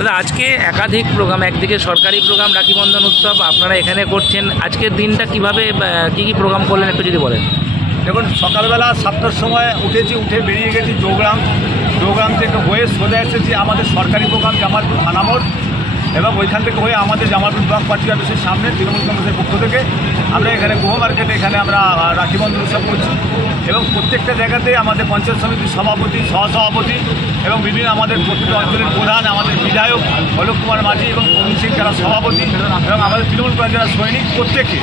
দাদা আজকে একাধিক প্রোগ্রাম, একদিকে সরকারি প্রোগ্রাম রাখি বন্ধন উৎসব আপনারা এখানে করছেন, আজকের দিনটা কিভাবে কি কি প্রোগ্রাম করলেন একটু যদি বলেন। দেখুন, সকালবেলা 7টার সময় উঠে বেরিয়ে গেছি জোগ্রাম থেকে হয়ে সোজা এসেছি আমাদের সরকারি প্রোগ্রাম জামালপুর থানা মোড়, এবং ওইখান থেকে হয়ে আমাদের জামালপুর ব্লক পার্টি অফিসের সামনে তৃণমূল কংগ্রেসের পক্ষ থেকে আমরা এখানে গুহ মার্কেটে এখানে আমরা রাখি বন্ধন উৎসব করছি। এবং প্রত্যেকটা জায়গাতে আমাদের পঞ্চায়েত সমিতির সভাপতি, সহসভাপতি এবং বিভিন্ন আমাদের প্রত্যেকটা অঞ্চলের প্রধান, আমাদের বিধায়ক অলোক কুমার মাঝি এবং কংগ্রেসের যারা সভাপতি এবং আমাদের তৃণমূল কংগ্রেসের যারা সৈনিক, প্রত্যেকে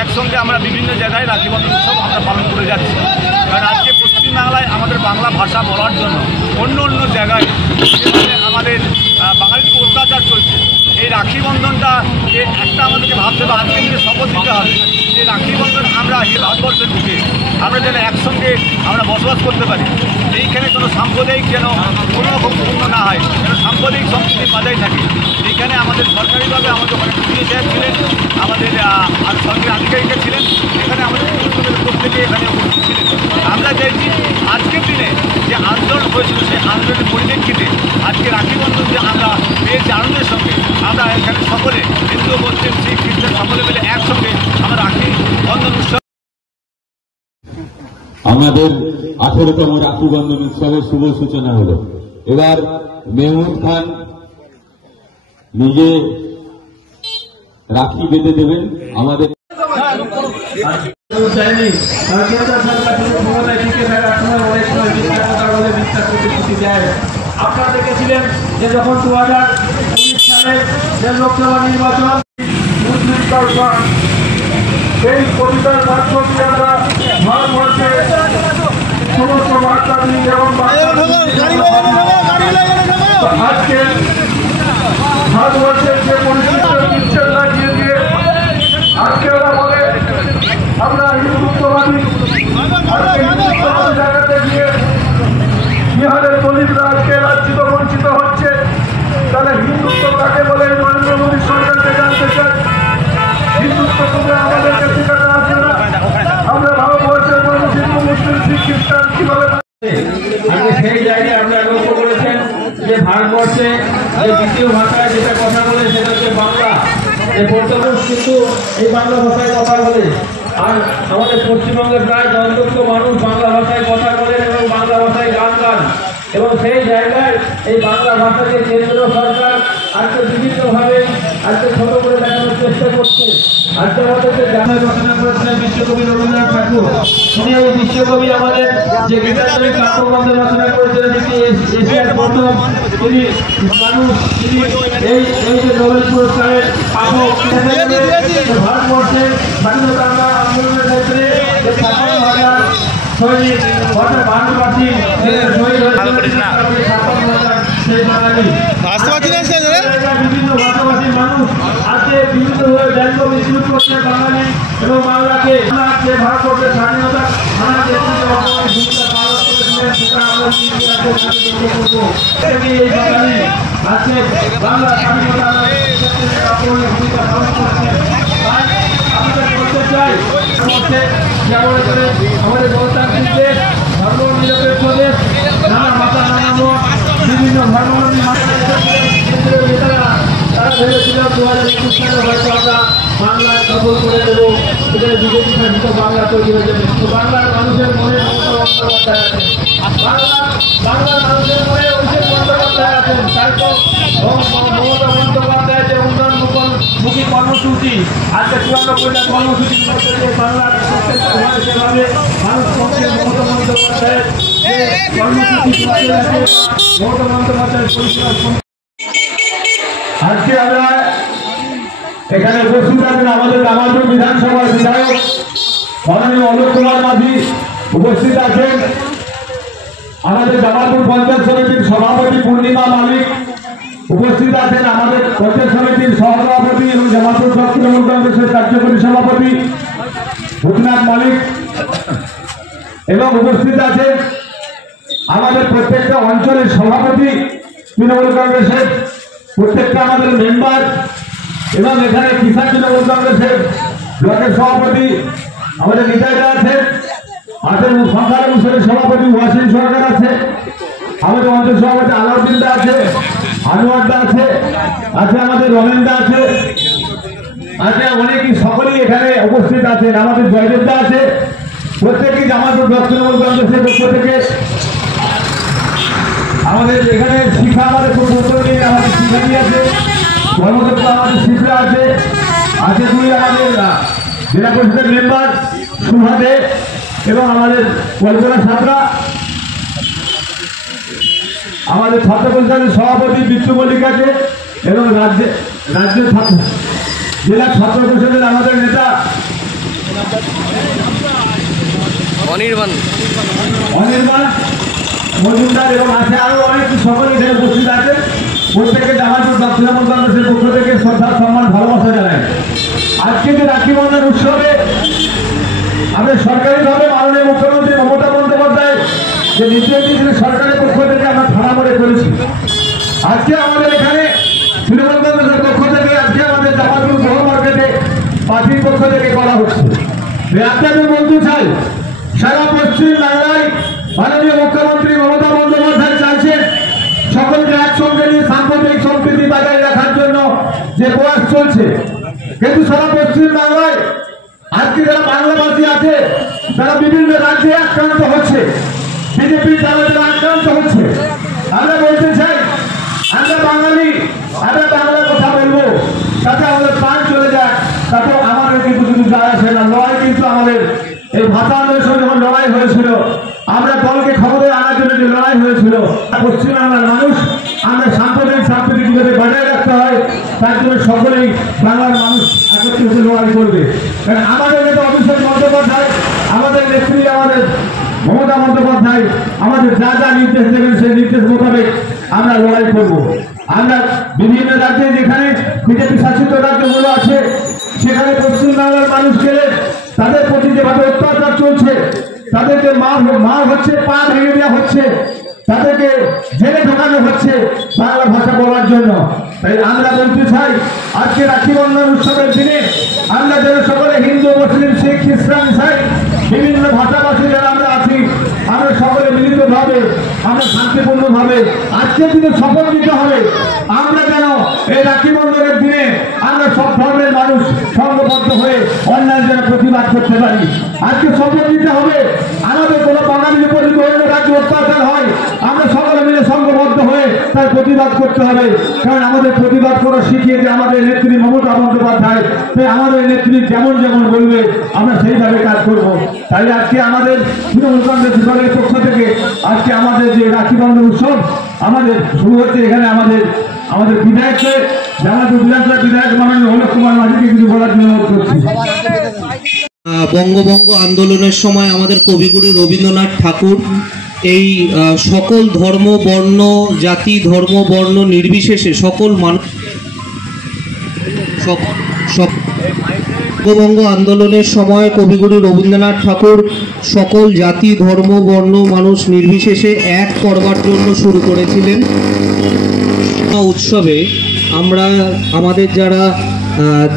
একসঙ্গে আমরা বিভিন্ন জায়গায় রাখি বন্ধন উৎসব আমরা পালন করে যাচ্ছি। কারণ আজকে পশ্চিমবাংলায় আমাদের বাংলা ভাষা বলার জন্য অন্য জায়গায় আমাদের বাঙালির উপর অত্যাচার চলছে। এই রাখি বন্ধনটা একটা আমাদেরকে ভাবতে হবে, আজকে থেকে শপথ দিতে হবে যে রাখি বন্ধন আমরা এই ভারতবর্ষের বুকে আমরা যেন একসঙ্গে আমরা বসবাস করতে পারি। এইখানে কোনো সাম্প্রদায়িক যেন কোনো রকম পূর্ণ না হয়, যেন সাম্প্রদায়িক সম্প্রীতি বজায় থাকে। এইখানে আমাদের সরকারিভাবে আমাদের অনেক প্রিয় সাহেব ছিলেন, আমাদের সরকারি আধিকারিকরা ছিলেন, এখানে আমাদের প্রত্যেকে এখানে উপস্থিত ছিলেন। আমরা চাইছি আজকের দিনে যে আন্দোলন হয়েছিল সেই আন্দোলনের পরিপ্রেক্ষিতে আজকে রাখি বন্ধন যে আমরা পেয়েছি আনন্দের সঙ্গে, আমরা এখানে সকলে হিন্দু, মুসলিম, শিখ, খ্রিস্টান সকলে মিলে একসঙ্গে আমরা রাখি বন্ধন উৎসব। আমাদের 18তম রাখি বন্ধন উৎসবের শুভ সূচনা হলো। এবার মেহমুদ খান নিজে রাখি বেঁধে দেবেন। আমাদের আপনারা দেখেছিলেন যে যখন 2019 সালের যে লোকসভা নির্বাচন, সেই কবিতার মাধ্যমে আমরা ভারতবর্ষে সমস্ত বার্তা দিই এবং আজকে ভারতবর্ষের যে পরিস্থিতি লাগিয়ে দিয়ে আজকে ওরা বলে আমরা হিন্দুত্ববাদী। আজকে হিন্দুত্ববাদী জায়গাতে গিয়ে বিহারের দলিতরা আজকে রাজ্যিত বঞ্চিত হচ্ছে। তাহলে হিন্দুত্ব কাকে বলে নরেন্দ্র মোদী সরকারকে জানতে চাই। হিন্দুত্ব তোমরা আমাদেরকে শেখাতে আসবে না। আমরা ভারতবর্ষের মানুষ হিন্দু, মুসলিম, শিখ, খ্রিস্টান কিভাবে সেই জায়গায় আপনারা লক্ষ্য করেছেন যে ভারতবর্ষে যে দ্বিতীয় ভাষায় যেটা কথা বলে সেটা হচ্ছে বাংলা। এই পর্যটক কিন্তু এই বাংলা ভাষায় কথা বলে, আর আমাদের পশ্চিমবঙ্গের প্রায় 10 লক্ষ মানুষ বাংলা ভাষায় কথা বলেন এবং বাংলা ভাষায় গান গান। এবং সেই জায়গায় এই বাংলা ভাষাকে কেন্দ্র সরকার আজকে বিভিন্নভাবে আজকে ছোট করে দেখানোর চেষ্টা করছে। আজকে আমাদেরকে জানার ঘোষণা করেছিলেন বিশ্বকবি রবীন্দ্রনাথ ঠাকুর। তিনি এই বিশ্বকবি আমাদের যে গীতাঞ্জলি কাব্যগ্রন্থ রচনা করেছিলেন, যেটি এশিয়ার প্রথম তিনি মানুষ, তিনি এই যে নোবেল পুরস্কারের পাঠক। ভারতবর্ষের স্বাধীনতা আন্দোলনের ক্ষেত্রে যে 56,000 সৈনিক অর্থাৎ ভারতবাসী শহীদ হয়েছিল, সেই বাঙালি বিভিন্ন ভাষাভাষীর মানুষ আজকে বিভিন্নভাবে ব্যঙ্গ মিশ্রিত করছে বাঙালি এবং বাংলাকে। ভারতবর্ষের স্বাধীনতা ভূমিকা পালন করেছিলেন, সেটা আমরা করবো। এই বাঙালি আজকে বাংলা স্বাধীনতা ভূমিকা পালন করেছেন। আমাদের বলতে চাই যেমন করে আমাদের গণতান্ত্রিক দেশ, ধর্ম নিরপেক্ষ দেশ, নানা ভাষা, নানা মত, বিভিন্ন ধর্মাবলম্বী নেতারা তারা ভেবেছিল 2021 সালে হয়তো আমরা বাংলায় দখল করে দেবো, সেখানে বিজেপি শাসিত বাংলা তৈরি হয়ে যাবে। তো বাংলার মানুষের মনে মমতা বন্দ্যোপাধ্যায় আছেন, বাংলার মানুষের মনে অভিষেক বন্দ্যোপাধ্যায় আছেন। তাই তো মমতা বন্দ্যোপাধ্যায় যে উন্নয়নমুখী কর্মসূচি, আজকে 94টা কর্মসূচি বাংলার প্রত্যেকটা ঘরে সেভাবে মানুষ পক্ষে মমতা বন্দ্যোপাধ্যায়ের কর্মসূচি মমতা বন্দ্যোপাধ্যায়ের পরিষেবা। আজকে আমরা এখানে উপস্থিত আছেন আমাদের জামালপুর বিধানসভার বিধায়ক মাননীয় অলোক কুমার মাঝি, উপস্থিত আছেন আমাদের জামালপুর পঞ্চায়েত সমিতির সভাপতি পূর্ণিমা মালিক, উপস্থিত আছেন আমাদের পঞ্চায়েত সমিতির সহসভাপতি এবং জামালপুর ব্লক তৃণমূল কংগ্রেসের কার্যকরী সভাপতি ভূতনাথ মালিক, এবং উপস্থিত আছেন আমাদের প্রত্যেকটা অঞ্চলের সভাপতি তৃণমূল কংগ্রেসের, প্রত্যেকটা আমাদের মেম্বার, এবং এখানে কিষাণ তৃণমূল কংগ্রেসের ব্লকের সভাপতি আমাদের নেতারা আছেন, সংখ্যালঘু সভাপতি ওয়াসিম সরকার আছে, আমাদের অঞ্চল সভাপতি আলাউদ্দিন আছে, আনোয়ারদা আছে, আমাদের রমেনদা আছে, অনেকেই সকলেই এখানে উপস্থিত আছেন। আমাদের জয়দেবদা আছে, প্রত্যেকেই জামালপুর ব্লক তৃণমূল কংগ্রেসের পক্ষ থেকে। আমাদের এখানে শিক্ষা আমাদের খুব গুরুত্বপূর্ণ, আমাদের শিক্ষার্থী আছে, কর্মকর্তা আমাদের শিক্ষা আছে, দুই আমাদের জেলা পরিষদের মেম্বার সুভা দে এবং আমাদের কল্পনা সাঁতরা, আমাদের ছাত্র পরিষদের সভাপতি বিচ্ছু মল্লিক আছে এবং রাজ্য জেলা ছাত্র পরিষদের আমাদের নেতা অনির্বাণ মজুমদার এবং আছে আরো অনেক সকলে এখানে উপস্থিত আছে। প্রত্যেকে জামালপুর ব্লক তৃণমূল কংগ্রেসের পক্ষ থেকে শ্রদ্ধা সম্মান ভালোবাসা জানাই। আজকে যে রাখি বন্ধন উৎসবে আমরা সরকারিভাবে মাননীয় মুখ্যমন্ত্রী মমতা বন্দ্যোপাধ্যায় যে নির্দেশ দিয়েছিলেন সরকারের পক্ষ থেকে আমরা থানা মোড়ে করেছি। আজকে আমাদের এখানে তৃণমূল কংগ্রেসের পক্ষ থেকে আজকে আমাদের জামালপুর বড় মার্কেটে পার্টির পক্ষ থেকে করা হচ্ছে। আপনাদের বলতে চাই, সারা পশ্চিম বাংলায় মাননীয় মুখ্যমন্ত্রী মমতা বন্দ্যোপাধ্যায় চাইছেন সকলকে একসঙ্গে নিয়ে সাম্প্রদায়িক সম্প্রীতি বজায় রাখার জন্য যে প্রয়াস চলছে, কিন্তু সারা পশ্চিম বাংলায় আজকে যারা বাংলাভাষী আছে তারা বিভিন্ন রাজ্যে আক্রান্ত হচ্ছে, বিজেপির দ্বারা যারা আক্রান্ত হচ্ছে। আমরা বলতে চাই, আমরা বাঙালি, আমরা বাংলা কথা বলবো, তাতে আমাদের প্রাণ চলে যায়, তাতে আমাদের কিন্তু কিছু যায় আসে না। লড়াই কিন্তু আমাদের এই ভাষা আন্দোলনের যখন লড়াই হয়েছিল, আমরা দলকে ক্ষমতায় আনার জন্য যে লড়াই হয়েছিল, পশ্চিমবাংলার মানুষ আমরা সাম্প্রদায়িক সম্প্রীতি কিভাবে বজায় রাখতে হয় তার জন্য সকলেই বাংলার মানুষ একত্রিত লড়াই করবে। কারণ আমাদের নেতা অভিষেক বন্দ্যোপাধ্যায়, আমাদের নেত্রী আমাদের মমতা বন্দ্যোপাধ্যায় আমাদের যা যা নির্দেশ দেবেন সেই নির্দেশ মোতাবেক আমরা লড়াই করব। আমরা বিভিন্ন রাজ্যে যেখানে বিজেপি শাসিত রাজ্যগুলো আছে সেখানে পশ্চিমবাংলার মানুষ গেলে তাদের প্রতি যেভাবে অত্যাচার চলছে, তাদেরকে মার হচ্ছে, পা ভেঙে দেওয়া হচ্ছে, তাদেরকে জেলে ঢোকানো হচ্ছে বাংলা ভাষা বলার জন্য। তাই আমরা বলতে চাই, আজকে রাখি বন্ধন উৎসবের দিনে আমরা যেন সকলে হিন্দু, মুসলিম, শিখ, খ্রিস্টান, ইসাই বিভিন্ন ভাষাভাষী যারা আমরা আছি, আমরা সকলে মিলিতভাবে আমরা শান্তিপূর্ণভাবে আজকের দিনে শপথ নিতে হবে। আমরা যেন এই রাখি বন্ধনের দিনে আমরা সব ধর্মের মানুষ সংঘবদ্ধ হয়ে অন্যায় যেন প্রতিবাদ করতে পারি। আজকে শপথ নিতে হবে, আমাদের কোনো বাঙালির উপর যদি অন্য রাজ্যে অত্যাচার হয় আমরা সকলে মিলে সংঘবদ্ধ হয়ে তার প্রতিবাদ করতে হবে। কারণ আমাদের প্রতিবাদ করা শিখিয়েছে আমাদের নেত্রী মমতা বন্দ্যোপাধ্যায়। তাই আমাদের নেত্রী যেমন যেমন বলবে আমরা সেইভাবে কাজ করব। তাই আজকে আমাদের তৃণমূল কংগ্রেস দলের পক্ষ থেকে আজকে আমাদের যে রাখি বন্ধন উৎসব আমাদের শুরু হচ্ছে। এখানে আমাদের বিধায়ককে জামালপুর বিধানসভার বিধায়ক মাননীয় অলোক কুমার মাঝিকে কিছু বলার জন্য অনুরোধ করছি। বঙ্গভঙ্গ আন্দোলনের সময় আমাদের কবিগুরু রবীন্দ্রনাথ ঠাকুর এই সকল ধর্ম, বর্ণ, জাতি, ধর্ম, বর্ণ নির্বিশেষে সকল মানুষ বঙ্গভঙ্গ আন্দোলনের সময় কবিগুরু রবীন্দ্রনাথ ঠাকুর সকল জাতি, ধর্ম, বর্ণ, মানুষ নির্বিশেষে এক করবার জন্য শুরু করেছিলেন। উৎসবে আমরা আমাদের যারা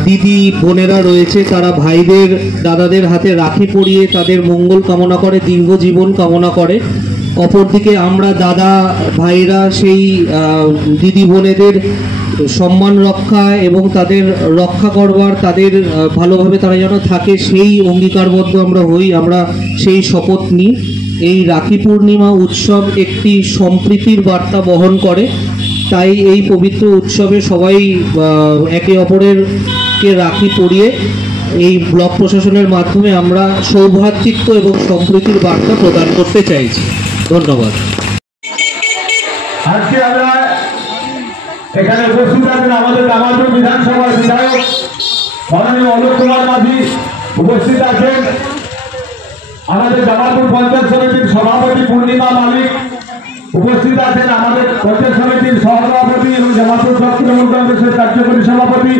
দিদি বোনেরা রয়েছে তারা ভাইদের, দাদাদের হাতে রাখি পরিয়ে তাদের মঙ্গল কামনা করে, দীর্ঘ জীবন কামনা করে। অপরদিকে আমরা দাদা ভাইরা সেই দিদি বোনেদের সম্মান রক্ষা এবং তাদের রক্ষা করবার, তাদের ভালোভাবে তারা যেন থাকে সেই অঙ্গীকারবদ্ধ আমরা হই, আমরা সেই শপথ নিই। এই রাখি পূর্ণিমা উৎসব একটি সম্প্রীতির বার্তা বহন করে। তাই এই পবিত্র উৎসবে সবাই একে অপরেরকে রাখি পরিয়ে এই ব্লক প্রশাসনের মাধ্যমে আমরা সৌভ্রাতৃত্ব এবং সম্প্রীতির বার্তা প্রদান করতে চাইছি। ধন্যবাদ। আজকে আমরা এখানে উপস্থিত আছেন আমাদের জামালপুর বিধানসভার বিধায়ক মাননীয় অলোক কুমার মাঝি উপস্থিত আছেন, আমাদের জামালপুর পঞ্চায়েত সমিতির সভাপতি পূর্ণিমা মালিক উপস্থিত আছেন, আমাদের পঞ্চায়েত সমিতির সহসভাপতি এবং জামালপুর ব্লক তৃণমূল কংগ্রেসের কার্যকরী সভাপতি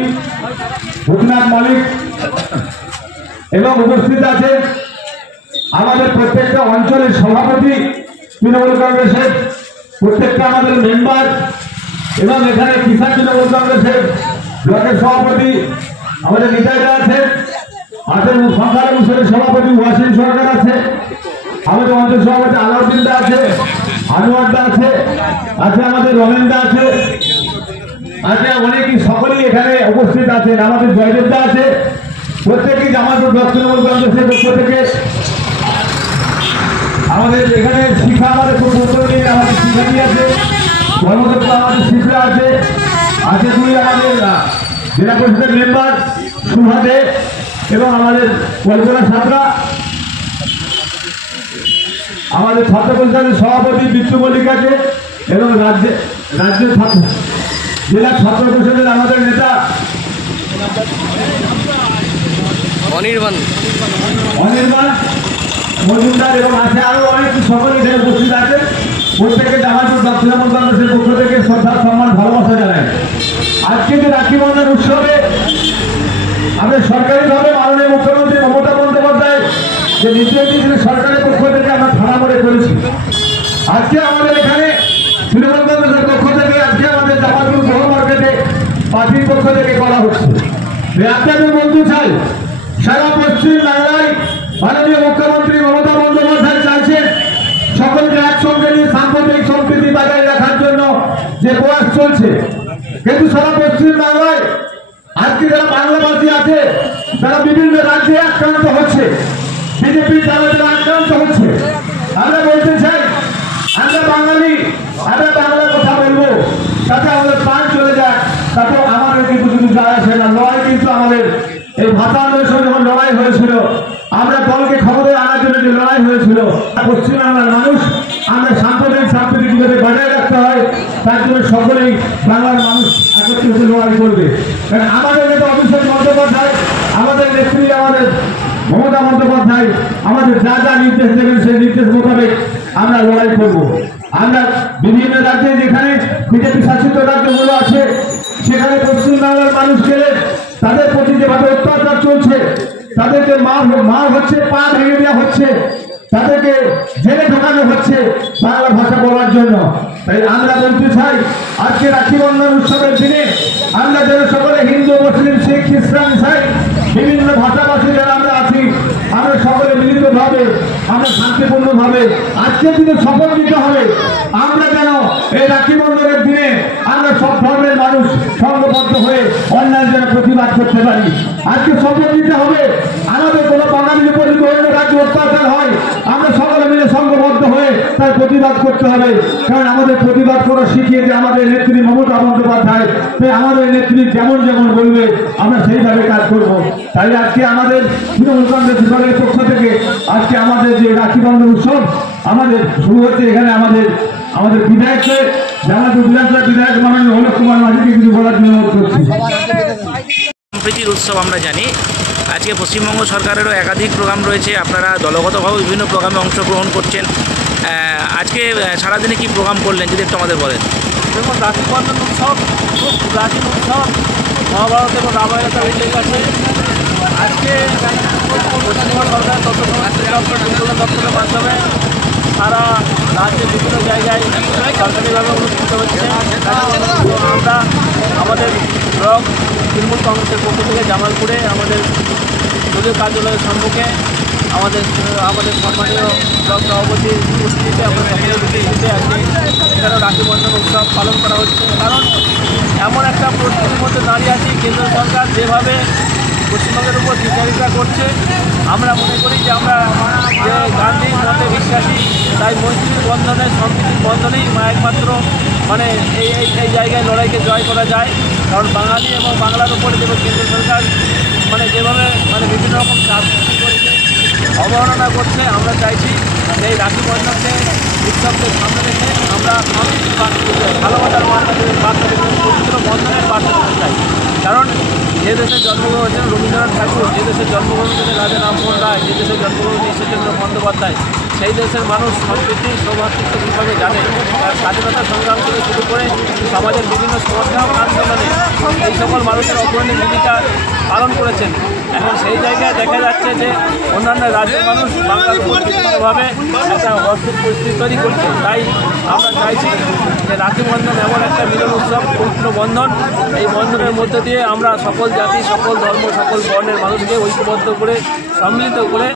ভূতনাথ মালিক এবং উপস্থিত আছেন আমাদের প্রত্যেকটা অঞ্চলের সভাপতি তৃণমূল কংগ্রেসের, প্রত্যেকটা আমাদের মেম্বার এবং এখানে কিষাণ তৃণমূল কংগ্রেসের ব্লকের সভাপতি আমাদের নিতাইদা আছেন, আমাদের সংখ্যালঘু মুসলিমের সভাপতি ওয়াসিম সরকার আছে, আমাদের অঞ্চল সভাপতি আলাউদ্দিনদা আছে, আনোয়ারদা আছে, আমাদের রমেনদা আছে, আজকে অনেকেই সকলেই এখানে উপস্থিত আছেন। আমাদের জয়যোদ্ধা আছে, প্রত্যেকেই জামালপুর ব্লক তৃণমূল কংগ্রেসের পক্ষ থেকে। আমাদের এখানে শিক্ষা আমাদের খুব গুরুত্বপূর্ণ, আমাদের শিক্ষার্থী আছে, ধর্মদত্ত আমাদের শিক্ষা আছে, আছে দুই আমাদের জেলা পরিষদের মেম্বার সুভা দে এবং আমাদের কল্পনা ছাত্রা, আমাদের ছাত্র পরিষদের সভাপতি বিচ্ছু মল্লিক আছে এবং রাজ্যের জেলা ছাত্র পরিষদের আমাদের নেতা অনির্বাণ মজুমদার এবং আছে আরো অনেক সকলে এখানে উপস্থিত আছে। প্রত্যেকে জামালপুর ব্লক তৃণমূল কংগ্রেসের পক্ষ থেকে শ্রদ্ধা সম্মান ভালোবাসা জানাই। আজকে যে রাখি বন্ধন উৎসবে আমরা সরকারিভাবে মাননীয় মুখ্যমন্ত্রী মমতা বন্দ্যোপাধ্যায় যে নির্দেশ দিয়েছিলেন সরকারের পক্ষ থেকে আমরা থানা মোড়ে করেছি। আজকে আমাদের এখানে তৃণমূল কংগ্রেসের পক্ষ থেকে আজকে আমাদের জামালপুর গৃহ মার্কেটে পার্টির পক্ষ থেকে করা হচ্ছে। আপনাদের বলতে চাই, সারা পশ্চিম বাংলায় মাননীয় মুখ্যমন্ত্রী মমতা বন্দ্যোপাধ্যায় চাইছেন সকলকে একসঙ্গে নিয়ে সাম্প্রদায়িক সম্প্রীতি বজায় রাখার জন্য যে প্রয়াস চলছে, কিন্তু সারা পশ্চিম বাংলায় আজকে যারা বাংলাভাষী আছে তারা বিভিন্ন রাজ্যে আক্রান্ত হচ্ছে, বিজেপির দ্বারা যারা আক্রান্ত হচ্ছে। আমরা বলতে চাই, আমরা বাঙালি, আমরা বাংলা কথা বলবো, তাতে আমাদের প্রাণ চলে যায়, তাতে আমাদের কিন্তু কিছু যায় আসে না। লড়াই কিন্তু আমাদের এই ভাষা আন্দোলনের যখন লড়াই হয়েছিল, আমরা দলকে ক্ষমতায় আনার জন্য যে লড়াই হয়েছিল, পশ্চিমবাংলার মানুষ আমরা সাম্প্রদায়িক সম্প্রীতি কিভাবে বজায় রাখতে হয় তার জন্য সকলেই বাংলার মানুষ একত্রিত লড়াই করবে। কারণ আমাদের নেতা অভিষেক বন্দ্যোপাধ্যায়, আমাদের নেত্রী আমাদের মমতা বন্দ্যোপাধ্যায় আমাদের যা যা নির্দেশ দেবেন সেই নির্দেশ মোতাবেক আমরা লড়াই করব। আমরা বিভিন্ন রাজ্যে যেখানে বিজেপি শাসিত রাজ্যগুলো আছে সেখানে পশ্চিমবাংলার মানুষ গেলে তাদের প্রতি যেভাবে অত্যাচার চলছে, তাদেরকে মার হচ্ছে, পা ভেঙে দেওয়া হচ্ছে, তাদেরকে জেলে ঢোকানো হচ্ছে বাংলা ভাষা বলার জন্য। তাই আমরা বলতে চাই, আজকে রাখি বন্ধন উৎসবের দিনে আমরা যারা সকলে হিন্দু, মুসলিম, শিখ, খ্রিস্টান, ইসাই বিভিন্ন ভাষাভাষী যারা আমরা আছি, আমরা সকলে মিলিতভাবে আমরা শান্তিপূর্ণভাবে আজকের দিনে শপথ নিতে হবে। আমরা যেন এই রাখি বন্ধনের দিনে আমরা সব ধর্মের মানুষ সংঘবদ্ধ হয়ে অন্যায় যেন প্রতিবাদ করতে পারি। আজকে শপথ নিতে হবে, আমাদের কোনো বাঙালির উপর যদি অন্য রাজ্যে অত্যাচার হয় আমরা সকলে মিলে সংঘবদ্ধ হয়ে তার প্রতিবাদ করতে হবে। কারণ আমাদের প্রতিবাদ করা শিখিয়েছে আমাদের নেত্রী মমতা বন্দ্যোপাধ্যায়। তাই আমাদের নেত্রী যেমন যেমন বলবে আমরা সেইভাবে কাজ করব। তাই আজকে আমাদের তৃণমূল কংগ্রেস দলের পক্ষ থেকে আজকে আমাদের যে রাখি বন্ধন উৎসব আমাদের শুরু হচ্ছে। এখানে আমাদের বিধায়ককে জামালপুর বিধানসভার বিধায়ক মাননীয় অলোক কুমার মাঝিকে কিছু বলার জন্য অনুরোধ করছি। সম্প্রীতির উৎসব আমরা জানি, আজকে পশ্চিমবঙ্গ সরকারেরও একাধিক প্রোগ্রাম রয়েছে, আপনারা দলগতভাবে বিভিন্ন প্রোগ্রামে অংশগ্রহণ করছেন। আজকে সারাদিনে কি প্রোগ্রাম করলেন যদি একটু আমাদের বলেন। দেখুন, রাখি বন্ধন উৎসব খুব প্রাচীন উৎসব, মহাভারত এবং রামায়ণের উল্লেখ আছে। আজকে পশ্চিমবঙ্গ সরকার তথ্য দপ্তরের মাধ্যমে সারা রাজ্যের বিভিন্ন জায়গায় সরকারিভাবে অনুষ্ঠিত হচ্ছে। আমরা আমাদের ব্লক তৃণমূল কংগ্রেসের পক্ষ থেকে জামালপুরে আমাদের দলীয় কার্যালয়ের সম্মুখে আমাদের সম্মানীয় ব্লক সভাপতির উপস্থিতিতে আমরা সকলের উপস্থিতিতে আজকে এখানে রাখি বন্ধন উৎসব পালন করা হচ্ছে। কারণ এমন একটা পরিস্থিতির মধ্যে দাঁড়িয়ে আছি, কেন্দ্র সরকার যেভাবে পশ্চিমবঙ্গের উপর দ্বিচারিতা করছে, আমরা মনে করি যে আমরা যে গান্ধীর মতে বিশ্বাসী, তাই মৈত্রীর বন্ধনে, সম্প্রীতির বন্ধনেই একমাত্র মানে এই জায়গায় লড়াইকে জয় করা যায়। কারণ বাঙালি এবং বাংলার উপরে যেভাবে কেন্দ্র সরকার যেভাবে বিভিন্ন রকম চাপ করেছে, অবমাননা করছে, আমরা চাইছি যে এই রাখি বন্ধনকে উৎসবকে সামনে রেখে আমরা ভালোবাসার বার্তা পবিত্র বন্ধনের বার্তা দিতে চাই। কারণ যে দেশে জন্মগ্রহণ করেছেন রবীন্দ্রনাথ ঠাকুর, যে দেশে জন্মগ্রহণ করেছেন রাজা রামমোহন রায়, যে দেশে জন্মগ্রহণ ঈশ্বরচন্দ্র বন্দ্যোপাধ্যায়, সেই দেশের মানুষ সম্প্রীতি সৌভ্রাতৃত্ব কীভাবে জানে। তার স্বাধীনতা সংগ্রাম থেকে শুরু করে সমাজের বিভিন্ন সমস্যা আন্দোলনে এই সকল মানুষের অগ্রণী ভূমিকা পালন করেছেন। এখন সেই জায়গায় দেখা যাচ্ছে যে অন্যান্য রাজ্যের মানুষ বাংলার উপরভাবে একটা অস্থির পরিস্থিতি তৈরি করছে। তাই আমরা চাইছি যে রাখি বন্ধন এমন একটা মিলন উৎসব, পবিত্র বন্ধন, এই বন্ধনের মধ্যে দিয়ে আমরা সকল জাতি, সকল ধর্ম, সকল বর্ণের মানুষকে ঐক্যবদ্ধ করে সম্মিলিত করে